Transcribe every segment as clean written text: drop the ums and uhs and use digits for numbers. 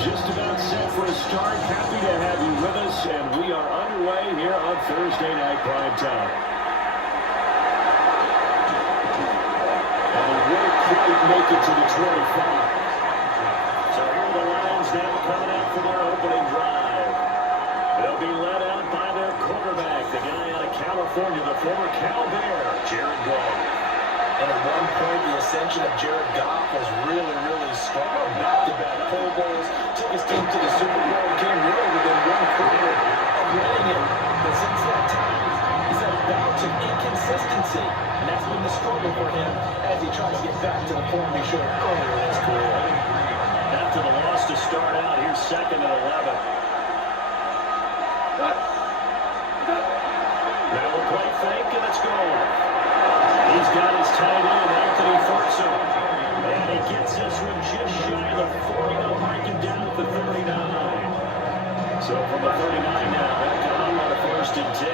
Just about set for a start. Happy to have you with us, and we are underway here on Thursday Night Prime Time. And they will quite make it to the 25. So here are the Lions now coming out for their opening drive. They'll be led out by their quarterback, the guy out of California, the former Cal Bear, Jared Goff. And at one point, the ascension of Jared Goff was really strong. Back-to-back Pro Bowls, took his team to the Super Bowl, and came really within one quarter of winning it. But since that time, he's had bouts of inconsistency. And that's been the struggle for him as he tries to get back to the form he showed earlier in his career. After the loss to start out, here's 2nd and 11. Now a play fake, and it's gone. He's got his tight end, Anthony Ferguson. And he gets this one just shy of the 40. They'll break him down at the 39. So from the 39 now, back on a 1st and 10.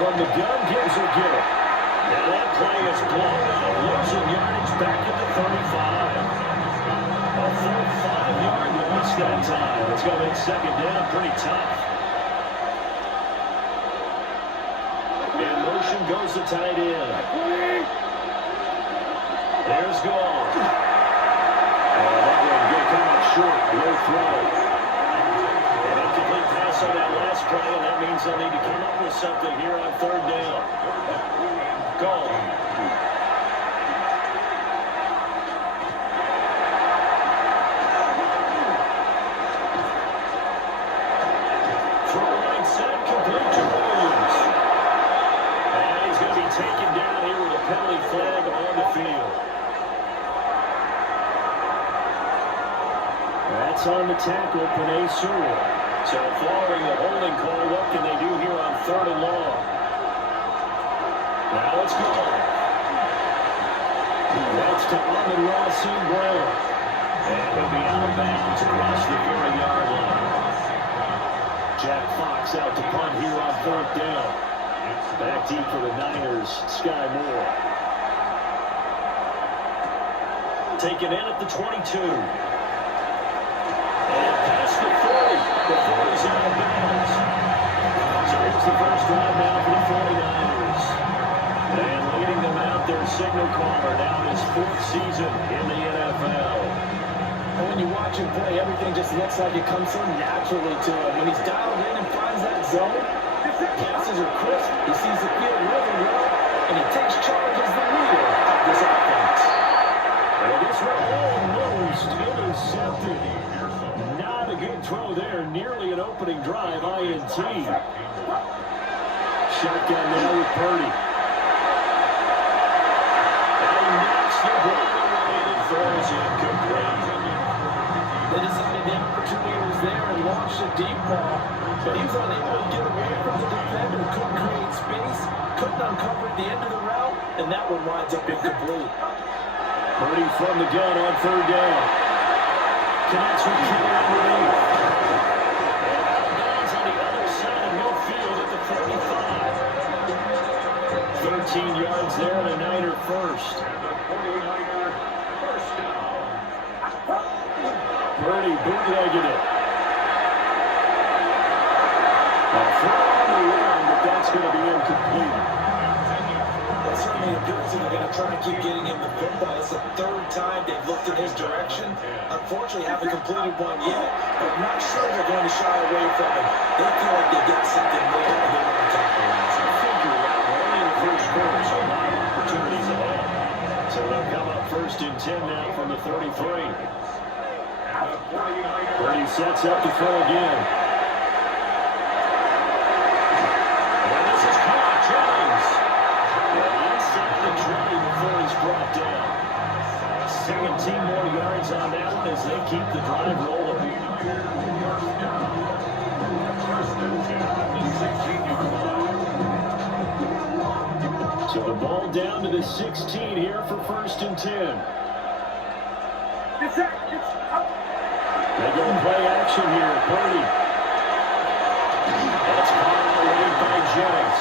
From the gun, Gibbs will get it. Now that play is blown out, losing yardage back at the 35. A full 5-yard loss that time. It's going to make 2nd down pretty tough. In motion goes the tight end. There's Goff. And that one going to come up short. Low throw. An incomplete pass on that last play, and that means they'll need to come up with something here on 3rd down. Goff. Taken down here with a penalty flag on the field. That's on the tackle, Panay Sewell. So following a holding call, what can they do here on 3rd and long? Now it's gone. That's to Amon-Ra St. Brown. And he'll be out of bounds across the 40-yard line. Jack Fox out to punt here on 4th down. Back deep for the Niners, Sky Moore. Taken in at the 22. And past the 40. The 40's out of bounds. So here's the first drive now for the 49ers. And leading them out, their signal caller, now his 4th season in the NFL. And when you watch him play, everything just looks like it comes so naturally to him. When he's dialed in and finds that zone, passes are crisp, he sees the field really well, and he takes charge as the leader of this offense. And this one almost intercepted. Not a good throw there, nearly an opening drive, INT. Shotgun now with Purdy. And knocks the ball away and throws incomplete. They decided the opportunity was there and launched a deep ball, but he was unable to get away from the defender, couldn't create space, couldn't uncover at the end of the route, and that one winds up incomplete. Purdy from the gun on 3rd down. Connects with Killer underneath. And out of bounds on the other side of midfield at the 45. 13 yards there and a Niner first. Purdy bootlegging it. A throw on the run, but that's going to be incomplete. That certainly appears that they're going to try to keep getting him the football. It's the 3rd time they've looked in his direction. Unfortunately, haven't completed one yet, but I'm not sure they're going to shy away from him. They feel like they got something more to do on the capitalize. I figure that only in the first quarter, so a lot of opportunities ahead. So they'll come up 1st and 10 now from the 33. Purdy sets up to throw again. And this is caught, Jennings. And inside the 20 before he's brought down. 17 more yards on that one as they keep the drive rolling. So the ball down to the 16 here for 1st and 10. They go play action here. Purdy. That's caught away by Jennings.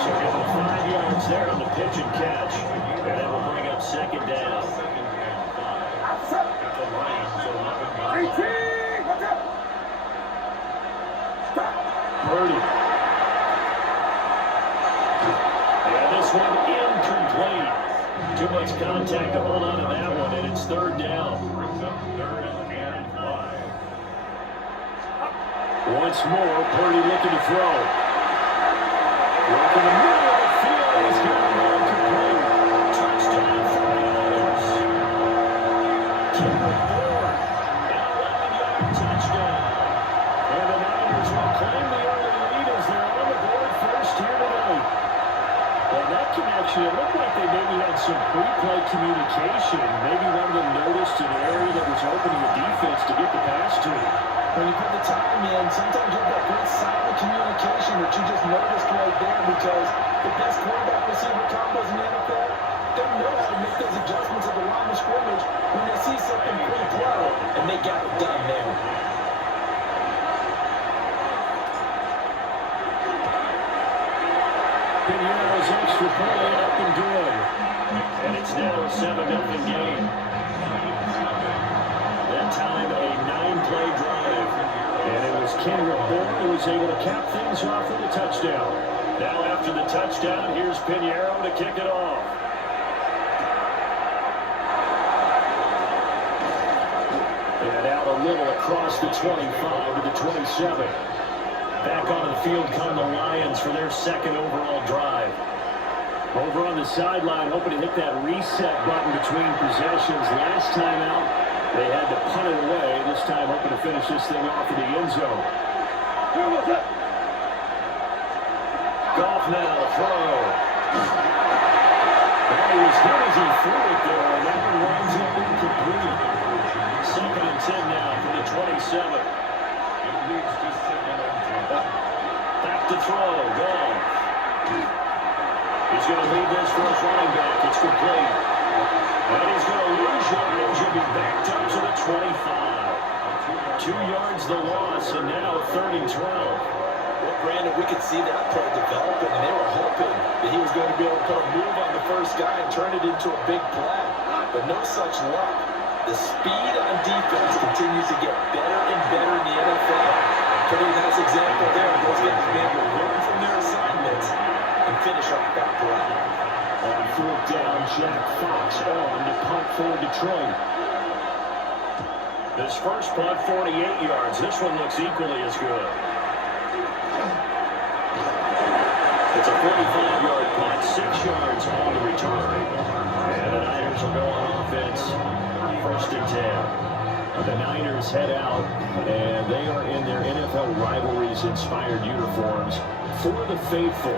So give him 5 yards there on the pitch and catch. And that will bring up 2nd down. Purdy. And this one incomplete. Too much contact to hold on to that one, and it's 3rd down. Once more, Purdy looking to throw. Work in the middle of the field. He's got it incomplete. Touchdown for the Niners. Kendrick Bourne. An 11-yard touchdown. And the Niners will claim the early lead as they're on the board first here tonight. Well, that connection, it looked like they maybe had some pre-play communication. Maybe one of them noticed an area that was opening the defense to get the pass to. When you put the time in, sometimes you have that great silent communication that you just noticed right there, because the best quarterback receiver combos in the NFL, they know how to make those adjustments at the line of scrimmage when they see something pre-play, and they got it done there. Pinheiro's extra point up and good. And it's now a 7-0 game. That time a 9-play drive. And it was Kendrick Bourne who was able to cap things off with a touchdown. Now after the touchdown, here's Pinheiro to kick it off. And out a little across the 25 to the 27. Back onto the field come the Lions for their 2nd overall drive. Over on the sideline, hoping to hit that reset button between possessions. Last time out, they had to punt it away. This time, hoping to finish this thing off in the end zone. Goff now to throw. And he was good as he threw it there, and that one winds up incomplete. 2nd and 10 now for the 27. Back to throw. Goff. He's going to lead this for his running back. It's complete. And he's going to lose yardage. He'll be backed up to the 25. 2 yards the loss, and now 3rd and 12. Well, Brandon, we could see that play developing, and they were hoping that he was going to be able to put a move on the first guy and turn it into a big play. But no such luck. The speed on defense continues to get better and better in the NFL. Pretty nice example there. Those guys are able to learn from their assignments and finish off that play. On 4th down, Jack Fox on to punt for Detroit. This first punt, 48 yards. This one looks equally as good. It's a 45-yard punt, 6 yards on the return. And the Niners will go on offense, 1st and 10. The Niners head out, and they are in their NFL rivalries-inspired uniforms for the faithful.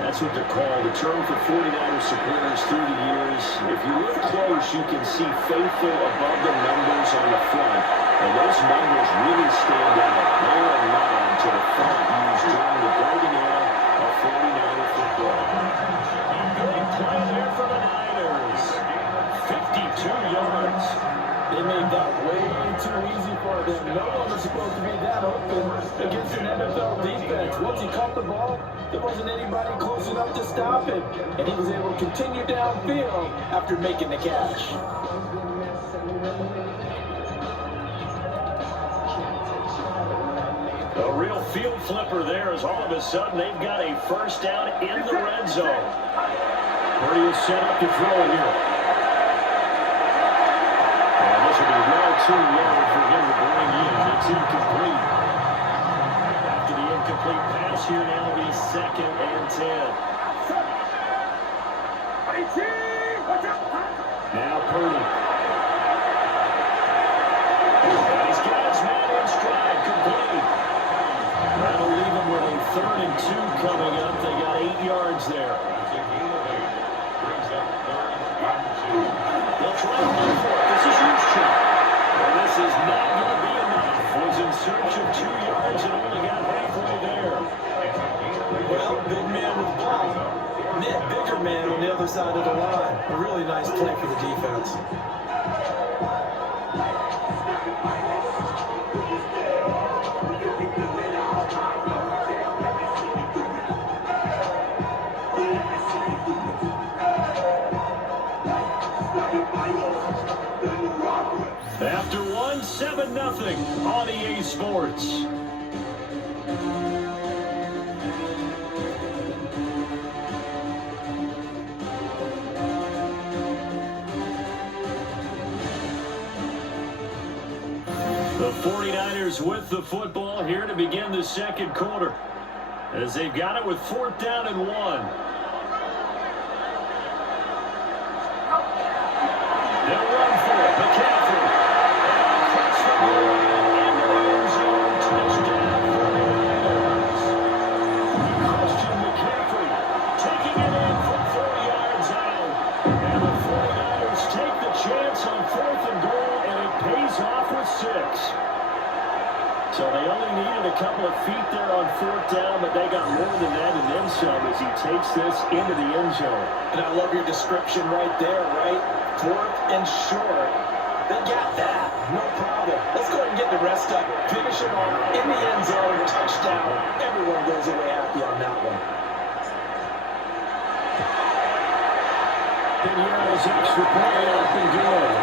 That's what they're called. The term for 49ers supporters through the years. If you look close, you can see faithful above the numbers on the front. And those numbers really stand out. They are aligned to the front used during the golden era of 49er football. Great play there for the Niners. 52 yards. They made that way too easy for them. No one was supposed to be that open against an NFL defense. Once he caught the ball, there wasn't anybody close enough to stop him. And he was able to continue downfield after making the catch. A real field flipper there as all of a sudden they've got a first down in the red zone. Purdy is set up to throw here. This will be well too low for him to bring in. It's incomplete. After the incomplete pass here, now it'll be 2nd and 10. Now Purdy. And he's got his man in stride, complete. That'll leave him with a 3rd and 2 coming up. They got 8 yards there. They'll try to run for it. This is huge chunk. And this is not going to be enough. Was in search of 2 yards and only got halfway there. Well, big man with ball. time. A really nice play for the defense. After one, 7-0 on EA Sports. The 49ers with the football here to begin the second quarter, as they've got it with 4th down and 1. They'll run for it. McCaffrey. Across the goal. In the end zone. Touchdown 49ers. Christian McCaffrey taking it in from 4 yards out. And the 49ers take the chance on 4th and goal, and it pays off with 6. So they only needed a couple of feet there on 4th down, but they got more than that and then some as he takes this into the end zone. And I love your description right there, right? 4th and short. They got that. No problem. Let's go ahead and get the rest up. Finish it off in the end zone. Touchdown. Everyone goes away happy on that one. Pinheiro's extra point up and good.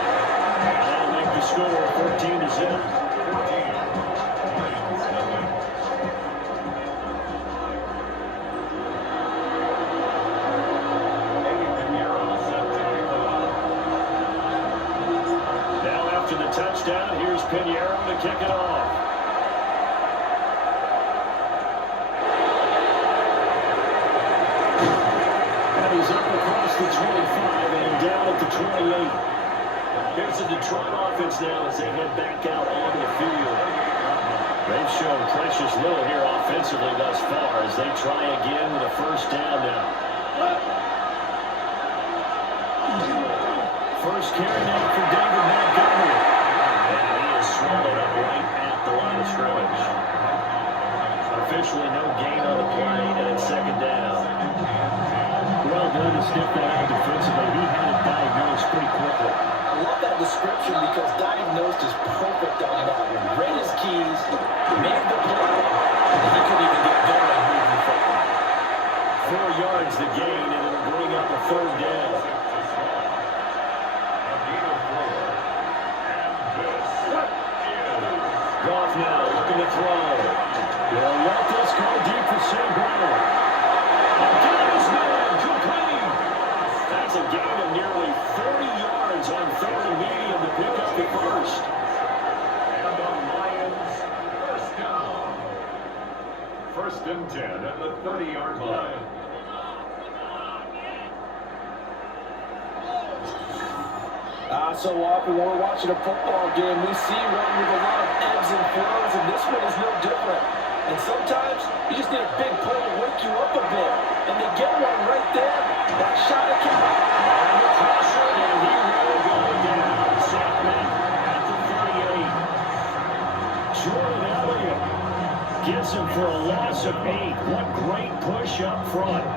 That'll make the score 14-0. Touchdown. Here's Pinheiro to kick it off. And he's up across the 25 and down at the 28. Here's the Detroit offense now as they head back out on the field. They've shown precious little here offensively thus far as they try again with a 1st down now. First carry now for David Montgomery. Swallowed up right at the line of scrimmage. Officially no gain on the play, and it's 2nd down. Well done to stiff that out defensively. He had it diagnosed pretty quickly. I love that description because diagnosed is perfect on that one. Read his keys, made the play, and he couldn't even get going moving forward. 4 yards the gain, and it'll bring up a 3rd down. Goff now looking to throw. They'll let this go deep for St. Brown. Again, his man, complete. That's a gain of nearly 40 yards on 3rd and medium to pick up the 1st. And the Lions, 1st down. 1st and 10 at the 30-yard line. So often when we're watching a football game, we see one with a lot of ebbs and flows, and this one is no different. And sometimes you just need a big play to wake you up a bit. And they get one right there. That shot at count. And the pressure, and he will go down. Sackman at the 38. Jordan Elliott gets him for a loss of 8. What great push up front.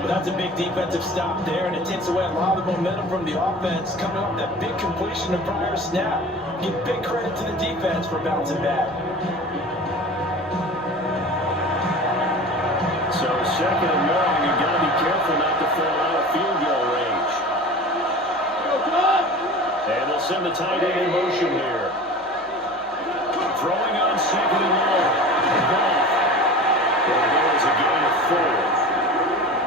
But that's a big defensive stop there, and it takes away a lot of the momentum from the offense coming off that big completion of prior snap. Give big credit to the defense for bouncing back. So 2nd and long, you got to be careful not to fall out of field goal range. And they'll send the tight end in motion here. Throwing on 2nd and long. Goff. Well, there's a gain of 4.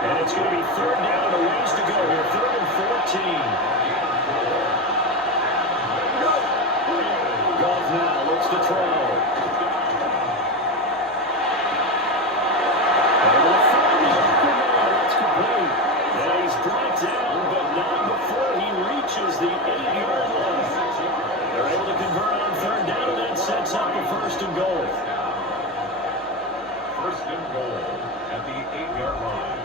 And it's going to be 3rd down and a ways to go here. 3rd and 14. Goff now looks to throw. And we'll find the open man. That's complete. And he's brought down, but not before he reaches the 8-yard line. They're able to convert on 3rd down, and that sets up a 1st and goal. 1st and goal at the 8-yard line.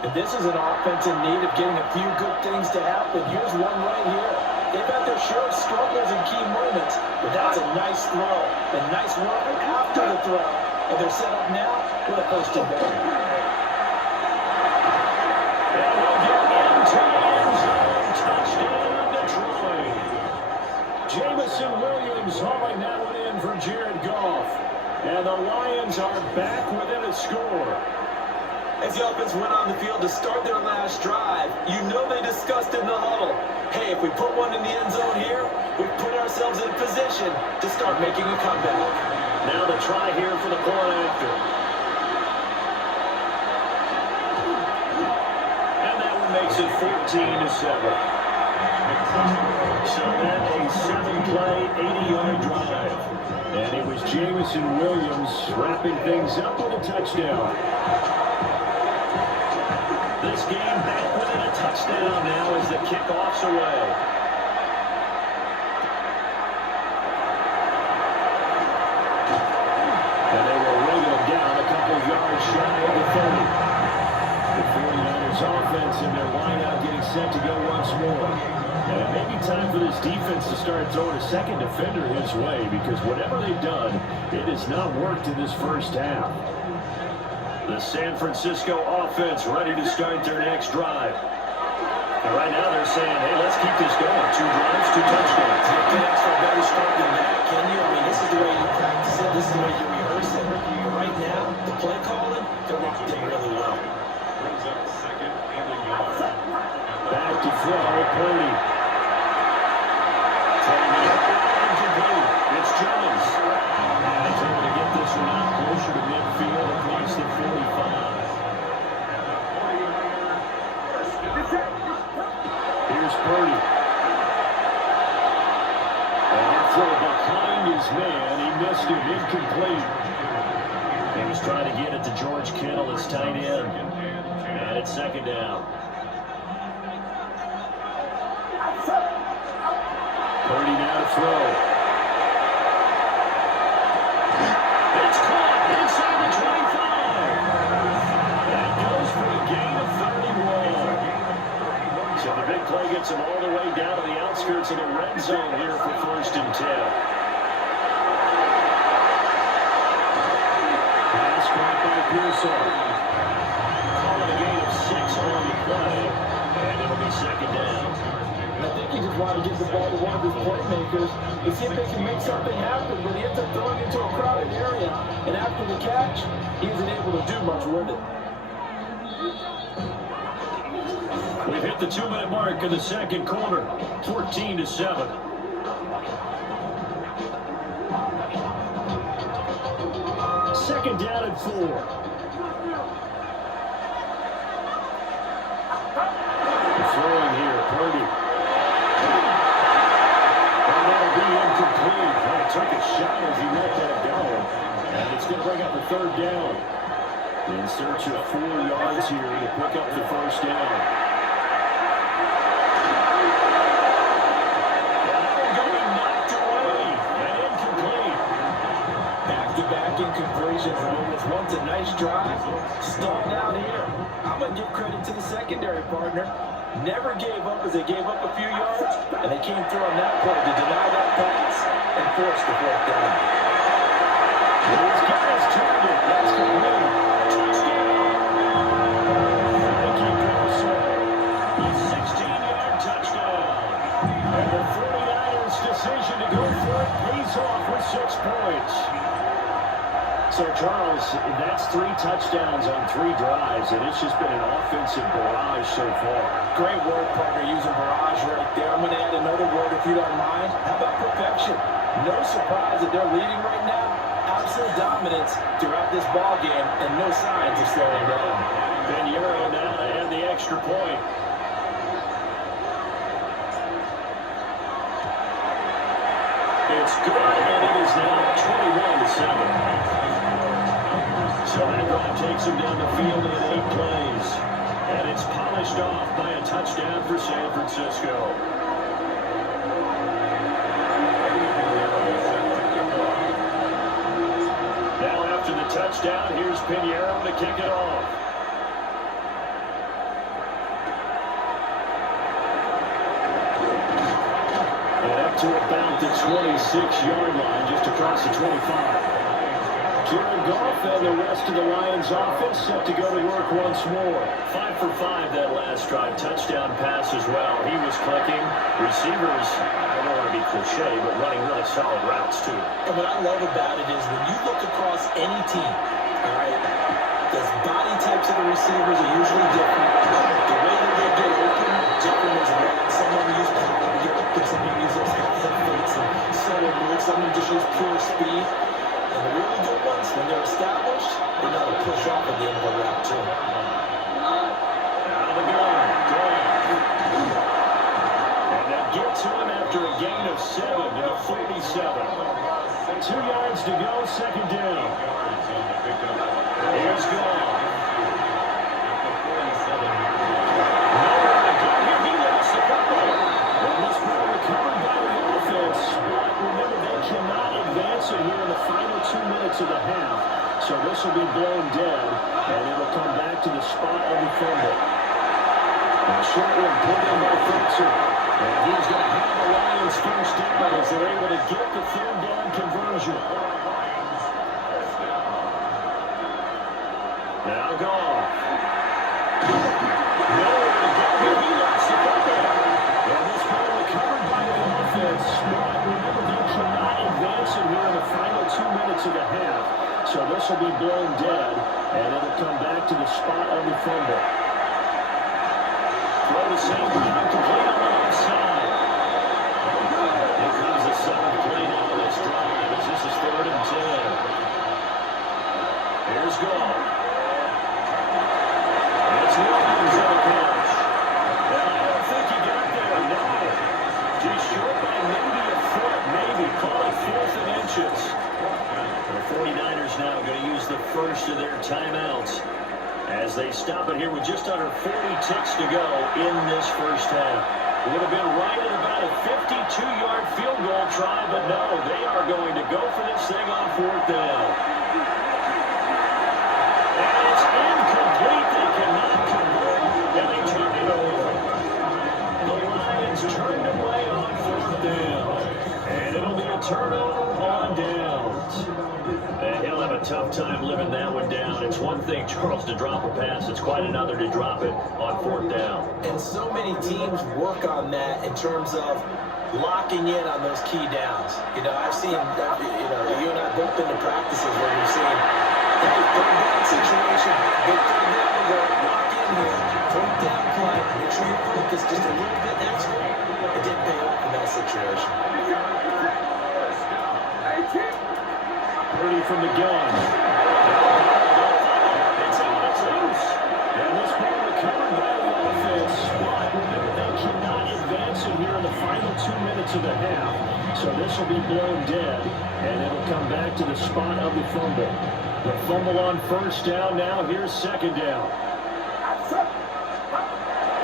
And this is an offense in need of getting a few good things to happen. Here's one right here. They've had their share of struggles in key moments, but that's a nice throw. And nice work after the throw. And they're set up now with a 1st and goal. And Lions are back within a score. As the offense went on the field to start their last drive, you know they discussed in the huddle, hey, if we put one in the end zone here, we put ourselves in a position to start making a comeback. Now the try here for the point after. And that one makes it 14-7. So then a 7-play, 80-yard drive. And it was Jamison Williams wrapping things up with a touchdown. This game back within a touchdown now as the kickoff's away. And they will ring him down a couple yards shy of the 30. The 49ers offense in their wideout getting set to go once more. And it may be time for this defense to start throwing a second defender his way, because whatever they've done, it has not worked in this first half. The San Francisco offense ready to start their next drive. And right now they're saying, hey, let's keep this going. 2 drives, 2 touchdowns. You can ask for a better start than that, can you? I mean, this is the way you practice it. This is the way you rehearse it. But right now, the play calling, they're locked in really well. Brings up second and a yard. Back to throw, Purdy. Incomplete. It's Jones. And he's able to get this one out closer to midfield across the 45. Here's Purdy. And that throw behind his man. He missed it. Incomplete. He was trying to get it to George Kittle, his tight end. And it's second down. Purdy now to throw. It's caught inside the 25. That goes for a gain of 31. So the big play gets him all the way down to the outskirts of the red zone here for 1st and 10. Pass caught by Pearson. Calling a gain of 6 on the play, and it'll be second down. I think he just wanted to give the ball to one of his playmakers to see if they can make something happen, but he ends up throwing it into a crowded area. And after the catch, he isn't able to do much with it. We've hit the 2-minute mark in the second quarter, 14-7. Second down and 4. Throwing here, Purdy. And that'll be incomplete. He took a shot as he let that go. And it's going to bring up a 3rd down. In search of 4 yards here to pick up the 1st down. Back-to-back incompletions. I mean, it was once a nice drive. Stalled out here. I'm going to give credit to the secondary partner. Never gave up as they gave up a few yards, and they came through on that play to deny that pass and force the 4th down. These guys turned it. That's complete. Touchdown. Thank you, Carson. A 16-yard touchdown. And the 49ers' decision to go for it pays off with 6 points. So, Charles, that's 3 touchdowns on 3 drives, and it's just been an offensive barrage so far. Great word, partner, using barrage right there. I'm going to add another word if you don't mind. How about perfection? No surprise that they're leading right now. Absolute dominance throughout this ball game, and no signs of slowing down. Pinheiro now to add the extra point. It's good, and it is now 21-7. So that drive takes him down the field in 8 plays. And it's polished off by a touchdown for San Francisco. Now after the touchdown, here's Pinheiro to kick it off. And up to about the 26-yard line, just across the 25. Jared Goff and the rest of the Lions offense set to go to work once more. 5 for 5 that last drive. Touchdown pass as well. He was clicking. Receivers, I don't want to be cliche, but running really solid routes too. And what I love about it is when you look across any team, all right, the body types of the receivers are usually different. The way that they get open, different as well. Some of them use power to get open, some of them use those half fakes and solo moves, some of them just use pure speed. And the really good ones, when they're established, they know how to push off at the end of the route too. Out of the gun, Goff. And they'll get to him after a gain of 7 to the 47. 2 yards to go, second down. Here's Goff. Here in the final 2 minutes of the half, so this will be blown dead, and it'll come back to the spot of the fumble. A short one put in by Fulton, and he's going to have the Lions first down as they're able to get the third down conversion. Now Goff. Nowhere to go here. He lost the football. And this one recovered by the offense. Remember, they cannot advance it here in the final 2 minutes of the half. So this will be blown dead, and it'll come back to the spot of the fumble. Throw to St. Brown, complete on the left side. Here comes the 7th play now of this drive as this is 3rd and 10. Here's Goff. It's Williams on the catch. And I don't think he got there, no. Just short by maybe a foot, maybe. Call it 4th and inches. The 49ers now going to use the first of their timeouts as they stop it here with just under 40 ticks to go in this first half. It would have been right at about a 52-yard field goal try, but no, they are going to go for this thing on 4th down. And it's incomplete. They cannot convert, and they turn it over. The Lions turned away on 4th down, and it'll be a turnover on downs. And he'll have a tough time living that one down. It's one thing, Charles, to drop a pass. It's quite another to drop it on 4th down. And so many teams work on that in terms of locking in on those key downs. You know, I've seen, you and I both been to practices where we've seen, hey, 3rd down situation, big 3rd down to go, lock in here, 4th down play, make sure you focus just a little bit extra. It didn't pay off in that situation. Purdy from the gun. It's out, it's loose. And this ball recovered by the offense. But remember, they cannot advance it here in the final 2 minutes of the half. So this will be blown dead, and it'll come back to the spot of the fumble. The fumble on 1st down now. Here's 2nd down.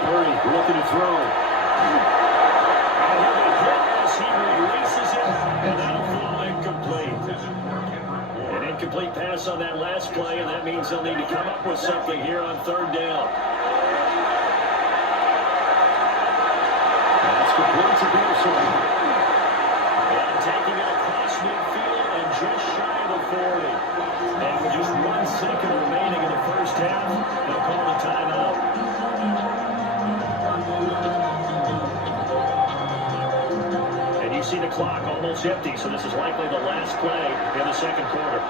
Purdy looking to throw. And he'll be hit as he releases it, and that'll fall incomplete. An incomplete pass on that last play, and that means they'll need to come up with something here on 3rd down. That's complete to Pearson. And taking it across midfield and just shy of the 40. And with just 1 second remaining in the first half, they'll call the timeout. And you see the clock almost empty, so this is likely the last play in the 2nd quarter.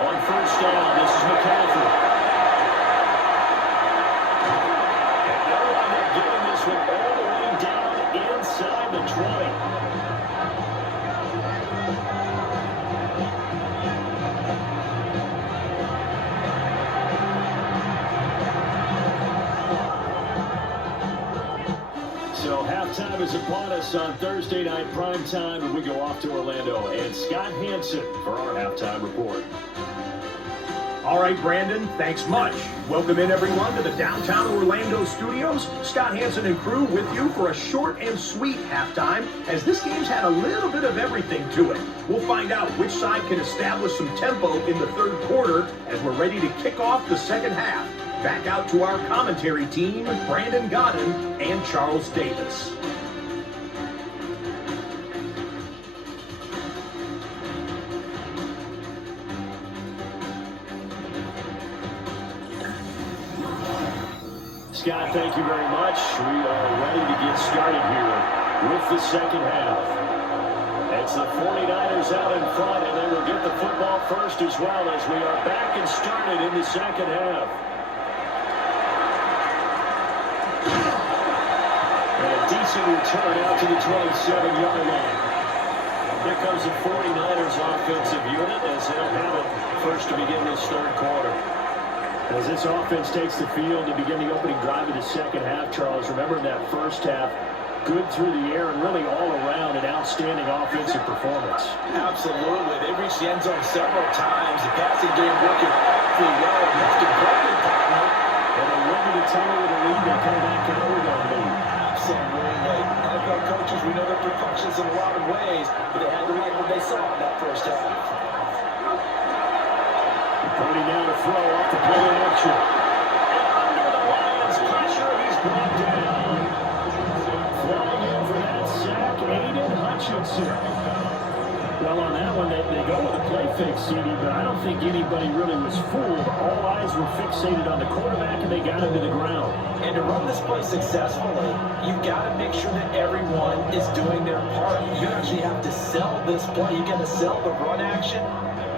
On 1st down, this is McCaffrey. And they're getting this one all the way down inside the 20. So halftime is upon us on Thursday night primetime, and we go off to Orlando. And Scott Hansen for our halftime report. All right, Brandon, thanks much. Welcome in, everyone, to the downtown Orlando studios. Scott Hansen and crew with you for a short and sweet halftime, as this game's had a little bit of everything to it. We'll find out which side can establish some tempo in the 3rd quarter as we're ready to kick off the 2nd half. Back out to our commentary team, Brandon Godden and Charles Davis. Scott, thank you very much. We are ready to get started here with the second half. It's the 49ers out in front, and they will get the football first as well as we are back and started in the second half. And a decent return out to the 27-yard line. Here comes the 49ers offensive unit as they'll have it first to begin this third quarter. As this offense takes the field to begin the opening drive of the second half, Charles, remember in that first half, good through the air and really all around an outstanding offensive performance. Absolutely. They reached the end zone several times. The passing game working awfully well. Most important partner. And they went to the tunnel with a lead. They come back and over that lead. Absolutely. NFL coaches, we know they're precocious in a lot of ways, but they had to react what they saw in that first half. Purdy now to throw off the play in action. And under the Lions' pressure, he's brought down. Flying in for that sack, Aiden Hutchinson. Well, on that one, they go with a play fake, CD, but I don't think anybody really was fooled. All eyes were fixated on the quarterback, and they got him to the ground. And to run this play successfully, you've got to make sure that everyone is doing their part. You actually have to sell this play. You got to sell the run action.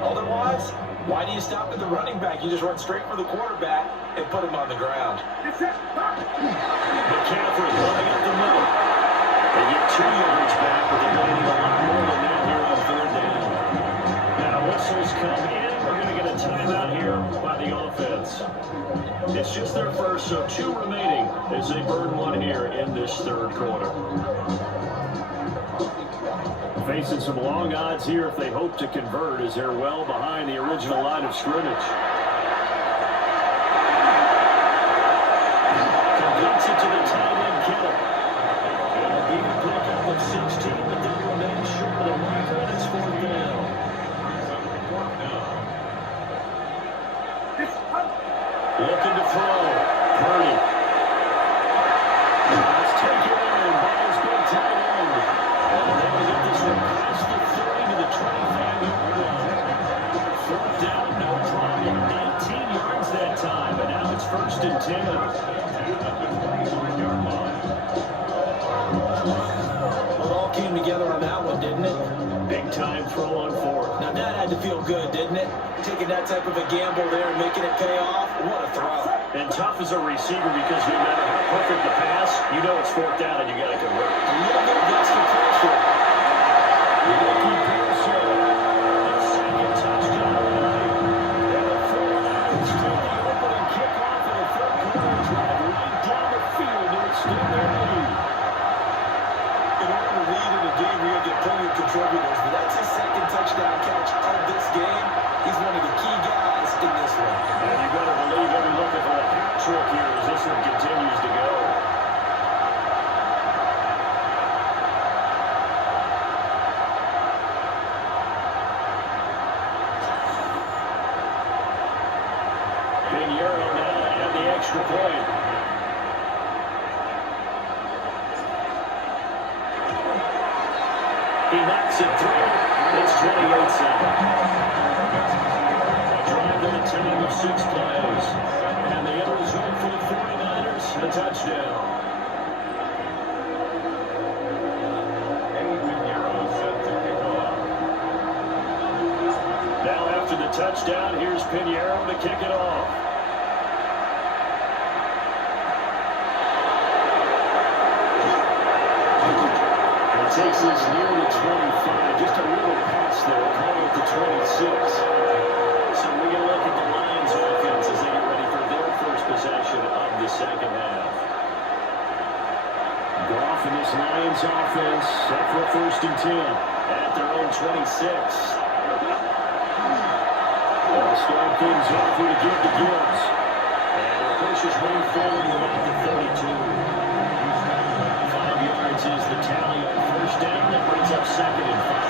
Otherwise, why do you stop at the running back? You just run straight for the quarterback and put him on the ground. McCaffrey running up the middle. They get 2 yards back, but they're going to need a lot more than that here on third down. Now whistles come in. We're going to get a timeout here by the offense. It's just their first, so 2 remaining as they burn 1 here in this third quarter. Facing some long odds here if they hope to convert as they're well behind the original line of scrimmage. Completes it to the tight end, Kittle. It'll be a pickup of 16, but they remain short of the marker, and it's 4th down. Looking to throw. Purdy. It's taken in by his big tight end. And they're going to get this one past the 30 to the 25-yard line. 4th down, no problem. 19 yards that time, and now it's 1st and 10. Well, it all came together on that one, didn't it? Big time throw on 4th. Now that had to feel good, didn't it? Taking that type of a gamble there and making it pay off. What a throw. And tough as a receiver because no matter how perfect the pass, you know it's 4th down and you got to convert. A little bit of extra pressure. Ricky Pearson, his second touchdown tonight. And the 49ers take the opening kickoff of the third quarter drive right down the field to extend their lead. In order to lead in a game, we have to get plenty of contributors, but that's his second touchdown catch of this game. He's one of the key guys in this one. And you better believe he'll be looking for a hat trick here as this one continues to go. Pinheiro now to add the extra point. He knocks it through. It's 28-7. A drive in a time of 6 plays. And the end result for the 49ers, a touchdown. Now after the touchdown, here's Pinheiro to kick it off. Takes this near the 25. Just a little pass there, calling it the 26. So we're going to look at the Lions offense as they get ready for their first possession of the second half. Goff and this Lions offense set for 1st and 10 at their own 26. They'll start things off with a give to Gibbs. And it pushes way forward to about the 32. 5 yards is the tally on 1st down. That brings up 2nd and 5.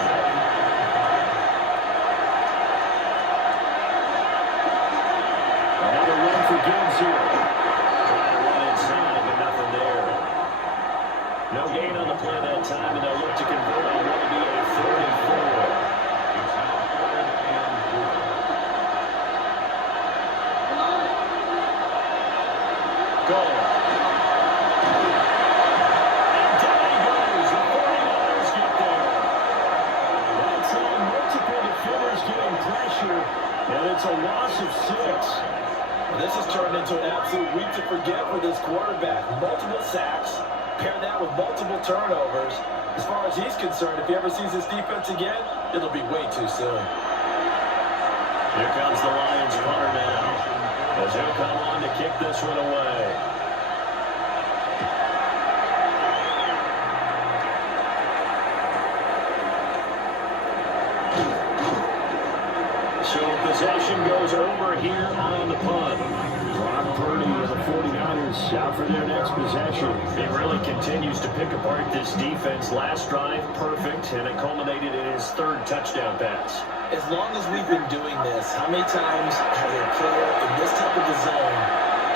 Another run for Gibbs here. Trying to run inside, but nothing there. No gain on the play that time, and they'll look to convert on what will be a 3rd and 4. Goal. This has turned into an absolute week to forget for this quarterback. Multiple sacks, pair that with multiple turnovers. As far as he's concerned, if he ever sees this defense again, it'll be way too soon. Here comes the Lions punter now, as he'll come on to kick this one away. So possession goes over here on the punt. Brock Purdy of the 49ers out for their next possession. He really continues to pick apart this defense. Last drive, perfect, and it culminated in his third touchdown pass. As long as we've been doing this, how many times has a player in this type of a zone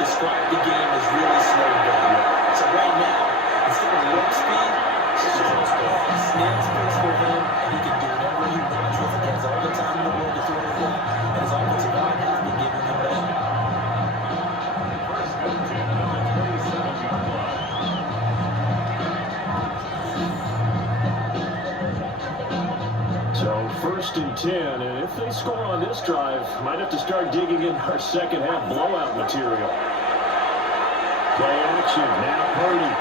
described the game as really slowed down? So right now, instead of warp speed, snail space for him, and he can do whatever he wants with it. He has all the time in the world to throw it in, and his offensive line has been giving him that. First and 10 at the 27-yard line. So first and 10, and if they score on this drive, might have to start digging in our second half blowout material. Play action, now Purdy.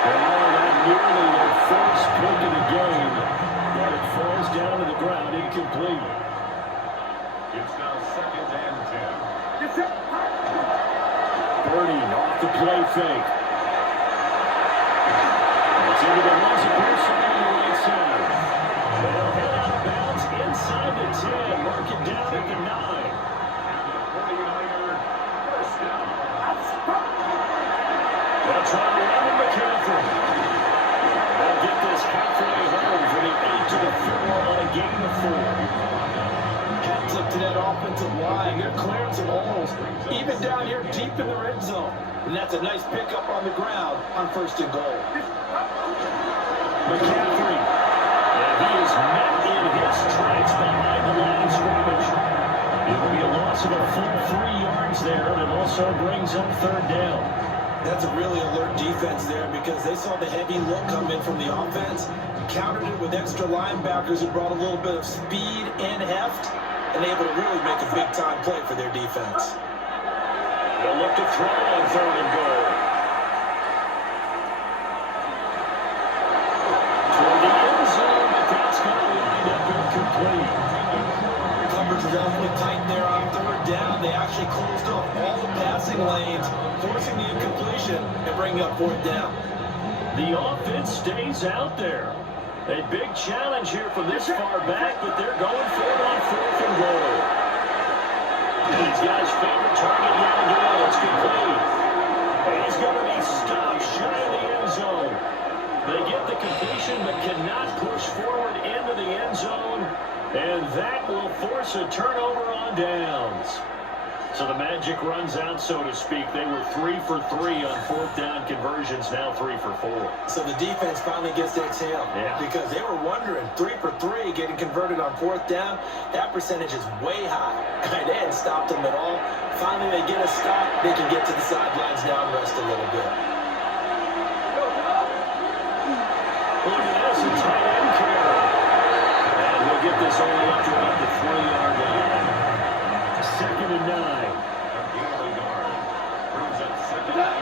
That nearly their first pick of the game, but it falls down to the ground, incomplete. It's now second and 10. Purdy off the play fake. It's into the runs of Wilson on the right side. They'll head out of bounds inside the 10, mark it down at the 9. And the 49er first down. They'll try to run to McCaffrey. They'll get this halfway home for the 8 to the 4 on a gain of 4. Heads up to that offensive line. They're clearing some holes, even down here deep in the red zone. And that's a nice pickup on the ground on first and goal. McCaffrey. And he is met in his tracks behind the line of scrimmage. It will be a loss of a full 3 yards there, and it also brings up third down. That's a really alert defense there because they saw the heavy look come in from the offense, countered it with extra linebackers who brought a little bit of speed and heft, and able to really make a big-time play for their defense. They'll look to throw on third and goal. Toward the end zone, but that's going to wind up incomplete. Coverage was awfully tight there on third down. They actually closed off all the passing lanes, forcing the incompletion and bringing up fourth down. The offense stays out there. A big challenge here from this far back, but they're going for it on fourth and goal. And he's got his favorite target yet again. It's complete. And he's going to be stopped shy of the end zone. They get the completion, but cannot push forward into the end zone. And that will force a turnover on downs. So the magic runs out, so to speak. They were 3 for 3 on fourth down conversions, now 3 for 4. So the defense finally gets their tail. Yeah. Because they were wondering, 3 for 3 getting converted on fourth down, that percentage is way high. And they hadn't stopped them at all. Finally, they get a stop. They can get to the sidelines now and rest a little bit. Look at this, a tight end carry. And we'll get this only up to about the 3-yard line. Second and 9. A gain of a yard. Brings up second and 9.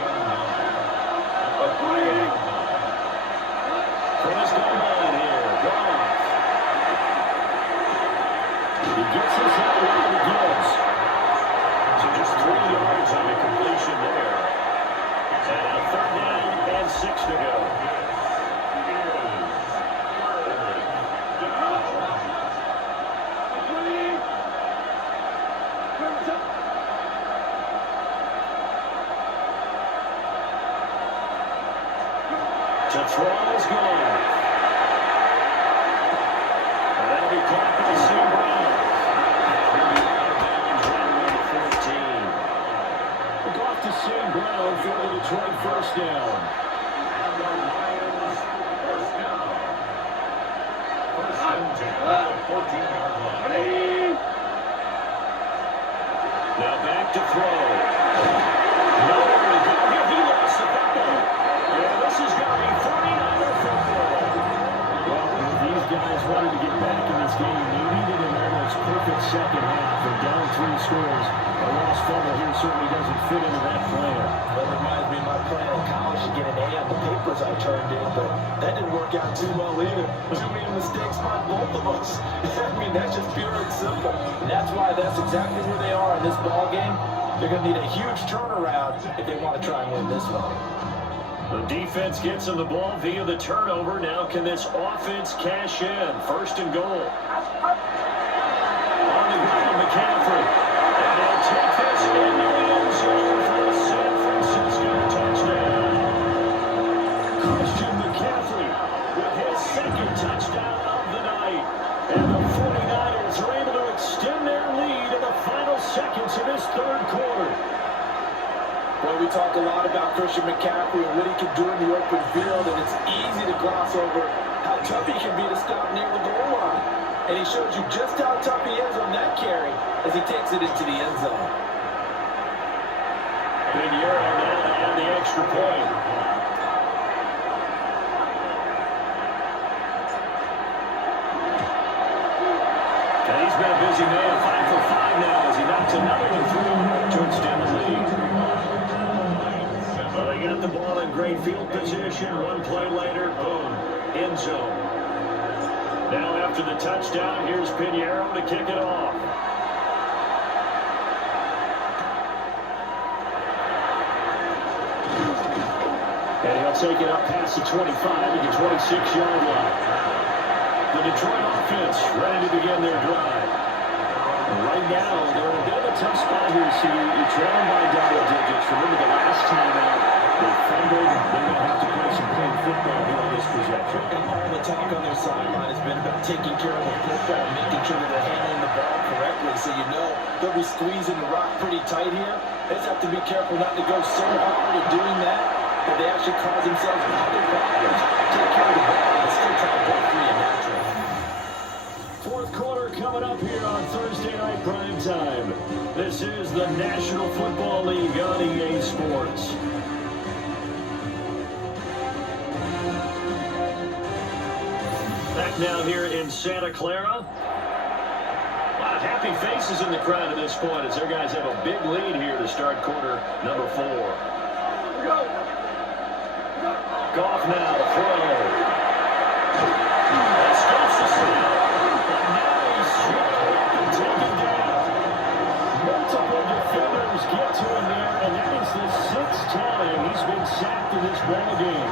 From his goal line here, Goff. He gets his out wide to Gibbs. So just 3 yards on the completion there. And a third down and 6 to go. To throw is going. And that'll be caught by St. Brown. He'll be out of bounds right around the 14. We'll go off to St. Brown for the Detroit first down. And the Lions first down. First and 10 at the 14-yard line. Now back to throw. Nowhere to go here. He lost the football. And this is going to be 49er football. Well, these guys wanted to get back in this game. They needed an almost perfect second half. playing in college to get an A on the papers I turned in, but that didn't work out too well either. Too many mistakes by both of us. I mean, that's just pure and simple. And that's why that's exactly where they are in this ball game. They're going to need a huge turnaround if they want to try and win this one. The defense gets him the ball via the turnover. Now can this offense cash in? First and goal. On the ground, McCaffrey. And he'll take this in the end zone for a San Francisco touchdown. Christian McCaffrey with his second touchdown of the night. And the 49ers are able to extend their lead in the final seconds of this third quarter. Well, we talk a lot about Christian McCaffrey and what he can do in the open field, and it's easy to gloss over how tough he can be to stop near the goal line. And he shows you just how tough he is on that carry as he takes it into the end zone. Pinheiro now to add the extra point. And he's been a busy man, 5 for 5 now as he knocks another one through to extend the lead. Well, they got the ball in great field position. One play later, boom, end zone. Now after the touchdown, here's Pinheiro to kick it off. And he'll take it up past the 25 to the 26-yard line. The Detroit offense ready to begin their drive. Right now, they're in a bit of a tough spot here, so you're trailing by double digits. Remember the last time out, they fumbled. They're going to have to play some clean football here on this possession. And all the talk on their sideline has been about taking care of the football, making sure that they're handling the ball correctly. So you know they'll be squeezing the rock pretty tight here. They just have to be careful not to go so hard at doing that that they actually cause themselves other problems. Take care of the ball and still try to break free and natural. Fourth quarter coming up here on Thursday night prime time. This is the National Football League on EA Sports. Back now here in Santa Clara. A lot of happy faces in the crowd at this point as their guys have a big lead here to start quarter number 4. Goff now to throw. That's Gustafson. Multiple defenders get to him there, and that is the 6th time he's been sacked in this ball game.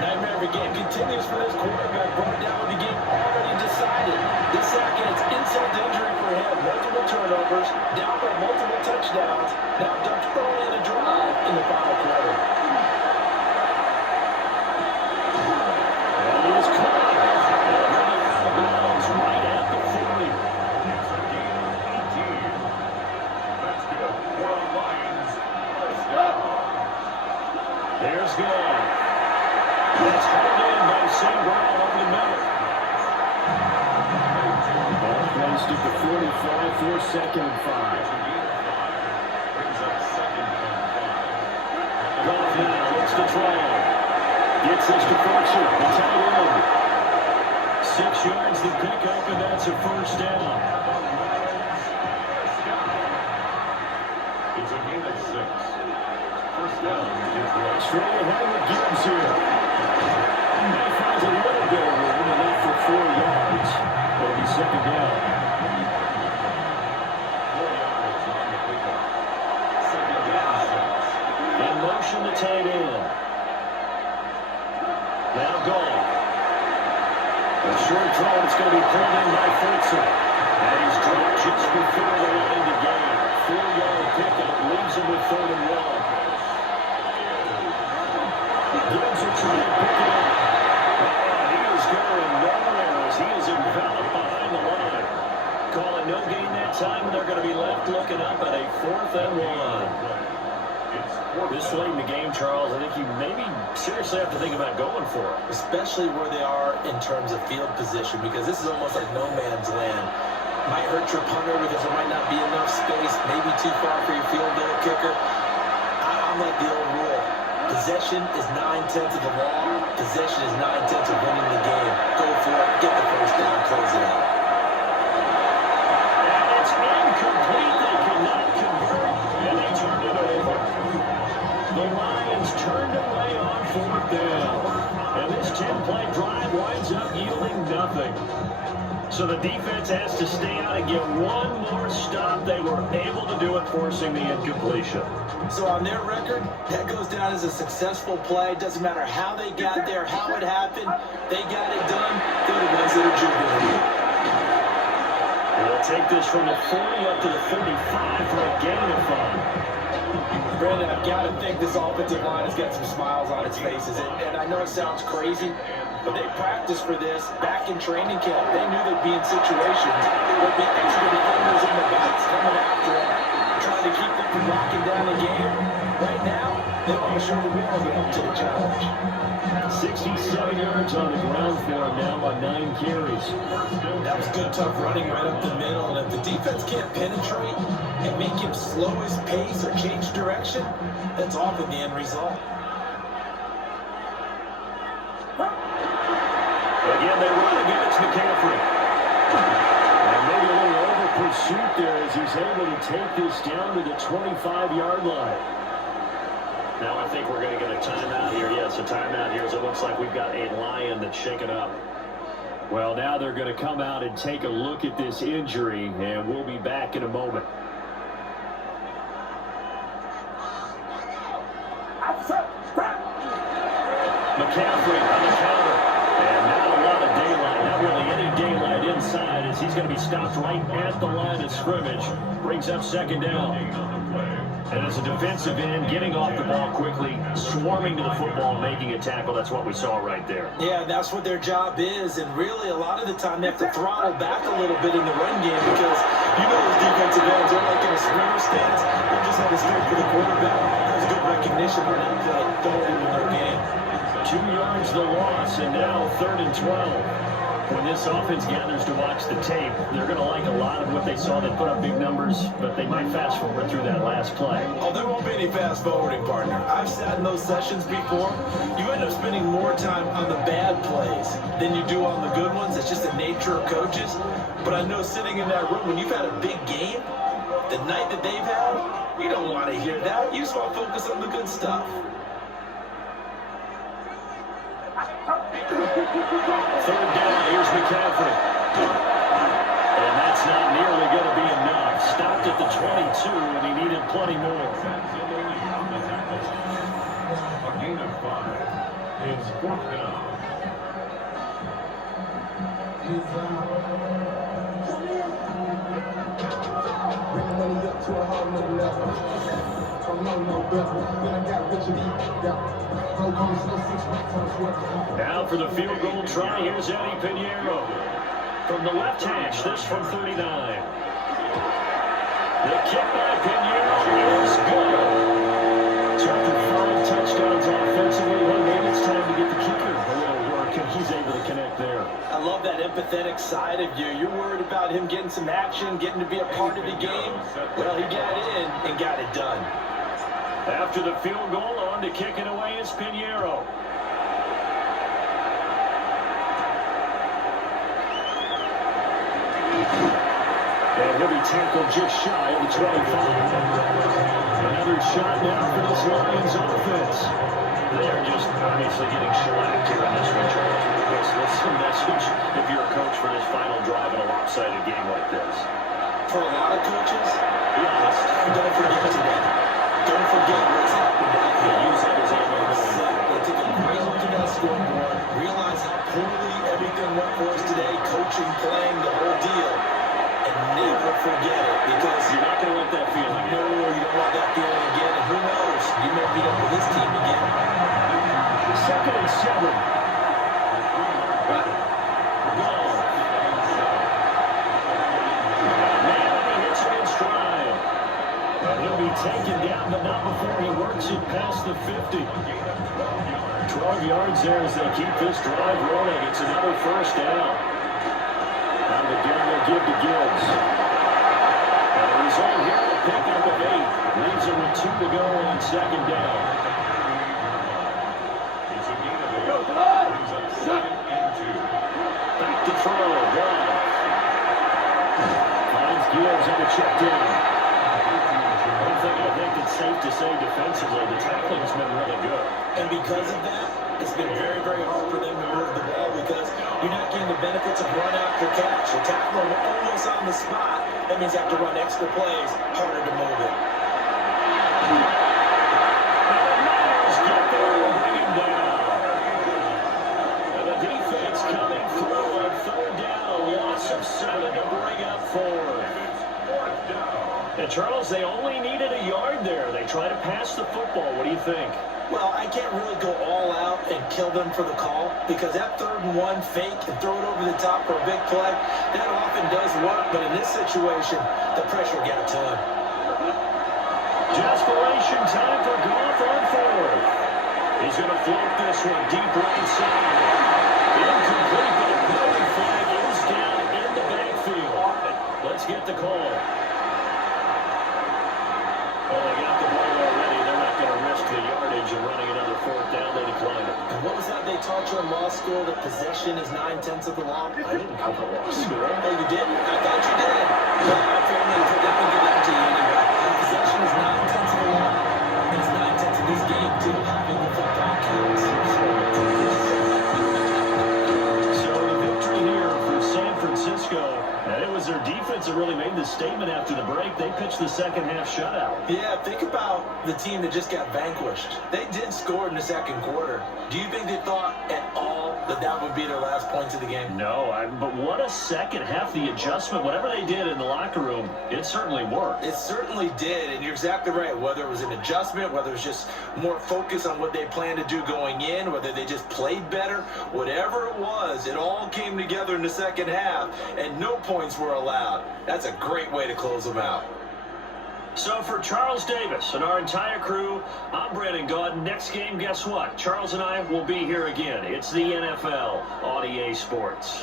Nightmare of a game continues for this quarterback, brought down with the game already decided. This sack is insult to injury for him. Multiple turnovers, down by multiple touchdowns. Now dumped early in the drive in the final quarter. And he is caught. Running out of bounds right at the 40. It's a gain of 18. That's good for the Lions. First down. There's Goff. That's held in by St. Brown over the middle. Ball placed at the 45 for 2nd and 5. Brings up 2nd and 5. Goff now looks to throw. Gets this deflection. The tight end. 6 yards to pick up, and that's a first down. It's a gain of 6. First down is one. Straight ahead with Gibbs here. He finds a little bit of room, and that for 4 yards. It'll be 2nd down. 4 yards on the pickup. 2nd down 6. In motion to tight end. Now Goff. A short throw, it's going to be pulled in by Fulton. And he's dropped just before the line to gain. 4-yard pickup leaves him with 3rd and 1. Gibbs will try to pick it up. He is going nowhere as he is enveloped behind the line. Calling no gain that time, and they're going to be left looking up at a 4th and 1. This late in the game, Charles, I think you maybe seriously have to think about going for it. Especially where they are in terms of field position, because this is almost like no man's land. Might hurt your punter because there might not be enough space, maybe too far for your field goal kicker. I'm like the old rule. Possession is 9/10 of the law. Possession is 9/10 of winning the game. Go for it, get the first down, close it out. And it's incomplete. They cannot convert, and they turn it over. The Lions 4th down. And this 10-play drive winds up yielding nothing. So the defense has to stay out and get one more stop. They were able to do it, forcing the incompletion. So on their record, that goes down as a successful play. It doesn't matter how they got there, how it happened. They got it done. They're the ones that are jubilating. They'll take this from the 40 up to the 45 for a gain of 5. Brandon, I've got to think this offensive line has got some smiles on its faces. And I know it sounds crazy, but they practiced for this back in training camp. They knew they'd be in situations where the extra defenders in the backs coming after them, trying to keep them from locking down the game. Right now, they want to show the world they're up to the challenge. 67 yards on the ground for him now on 9 carries. That was good, tough running right up the middle. And if the defense can't penetrate and make him slow his pace or change direction, that's often the end result. Again, they run again. It's McCaffrey. And maybe a little over pursuit there as he's able to take this down to the 25-yard line. Now I think we're going to get a timeout here. Yes, a timeout here as it looks like we've got a Lion that's shaken up. Well, now they're going to come out and take a look at this injury, and we'll be back in a moment. McCaffrey on the counter. And not a lot of daylight, not really any daylight inside as he's going to be stopped right at the line of scrimmage. Brings up 2nd down. And as a defensive end, getting off the ball quickly, swarming to the football, making a tackle, that's what we saw right there. Yeah, that's what their job is. And really, a lot of the time, they have to throttle back a little bit in the run game because you know those defensive ends are like in a sprinter stance. They just have to stay for the quarterback. That was good recognition on that play. Don't end in their game. 2 yards the loss, and now 3rd and 12. When this offense gathers to watch the tape, they're going to like a lot of what they saw. They put up big numbers, but they might fast forward through that last play. Oh, there won't be any fast forwarding, partner. I've sat in those sessions before. You end up spending more time on the bad plays than you do on the good ones. It's just the nature of coaches. But I know sitting in that room, when you've had a big game, the night that they've had, you don't want to hear that. You just want to focus on the good stuff. 3rd down, here's McCaffrey. And that's not nearly going to be enough. Stopped at the 22, and he needed plenty more. A gain of 5. It's 4th down. Now for the field goal try, here's Eddie Pinheiro. From the left hash, this from 39. The kick by Pinheiro is good. So after 5 touchdowns offensively, well, maybe it's time to get the kicker a little work, and he's able to connect there. I love that empathetic side of you. You're worried about him getting some action, getting to be a part of the game. Well, he got in and got it done. After the field goal, on to kick it away is Pinheiro. And he'll be tackled just shy of the 25. Another shot now for this Lions offense. They are just obviously getting shellacked here in this one, Charles. What's the message if you're a coach for this final drive in a lopsided game like this? For a lot of coaches, be honest, don't forget today. Don't forget what's happened out there. Use that as ammo. They take a great look at that scoreboard, realize how poorly everything went for us today, coaching, playing, the whole deal, and never forget it because you're not going to want that feeling. No, you don't want that feeling again. And who knows? You may beat up with this team again. 2nd and 7. He'll be taken down, but not before he works it past the 50. 12 yards there as they keep this drive rolling. It's another 1st down. Now the gun will give to Gibbs. And the result here, a pickup of 8. Leaves him with 2 to go on 2nd down. It's a gain of 8. Brings up 2nd and 2. Back to throw. Gone. Finds Gibbs on the check down. One thing I think it's safe to say defensively, the tackle tackling's been really good. And because of that, it's been very, very hard for them to move the ball because you're not getting the benefits of run after catch. You tackle them almost on the spot. That means you have to run extra plays, harder to move it. Defense coming through on third down, a loss of 7 to bring up 4. And Charles, they only needed a yard there. They try to pass the football. What do you think? Well, I can't really go all out and kill them for the call because that 3rd and 1 fake and throw it over the top for a big play, that often does work. But in this situation, the pressure got to him. Desperation time for Goff on 4th. He's going to float this one deep right side. Incomplete, but a penalty flag is down in the backfield. Let's get the call. Well, they got the ball already. They're not going to risk the yardage of running another 4th down. They declined it. And what was that they taught you in law school, that possession is 9/10 of the law? I didn't come to law school. Oh, you did? I thought you did. Well, my family put that and give that to you anyway. Possession is 9/10 of the law. And it's 9/10 of this game, too. Having the football counts. So the victory here for San Francisco. And it was their defense that really made the statement after the break. They pitched the second half shutout. Yeah, think about the team that just got vanquished. They did score in the 2nd quarter. Do you think they thought at all that that would be their last points of the game? No, but what a second half. The adjustment, whatever they did in the locker room, it certainly worked. It certainly did, and you're exactly right. Whether it was an adjustment, whether it was just more focus on what they planned to do going in, whether they just played better, whatever it was, it all came together in the second half, and no points were allowed. That's a great way to close them out. So for Charles Davis and our entire crew, I'm Brandon Gaudin. Next game, guess what? Charles and I will be here again. It's the NFL on EA Sports.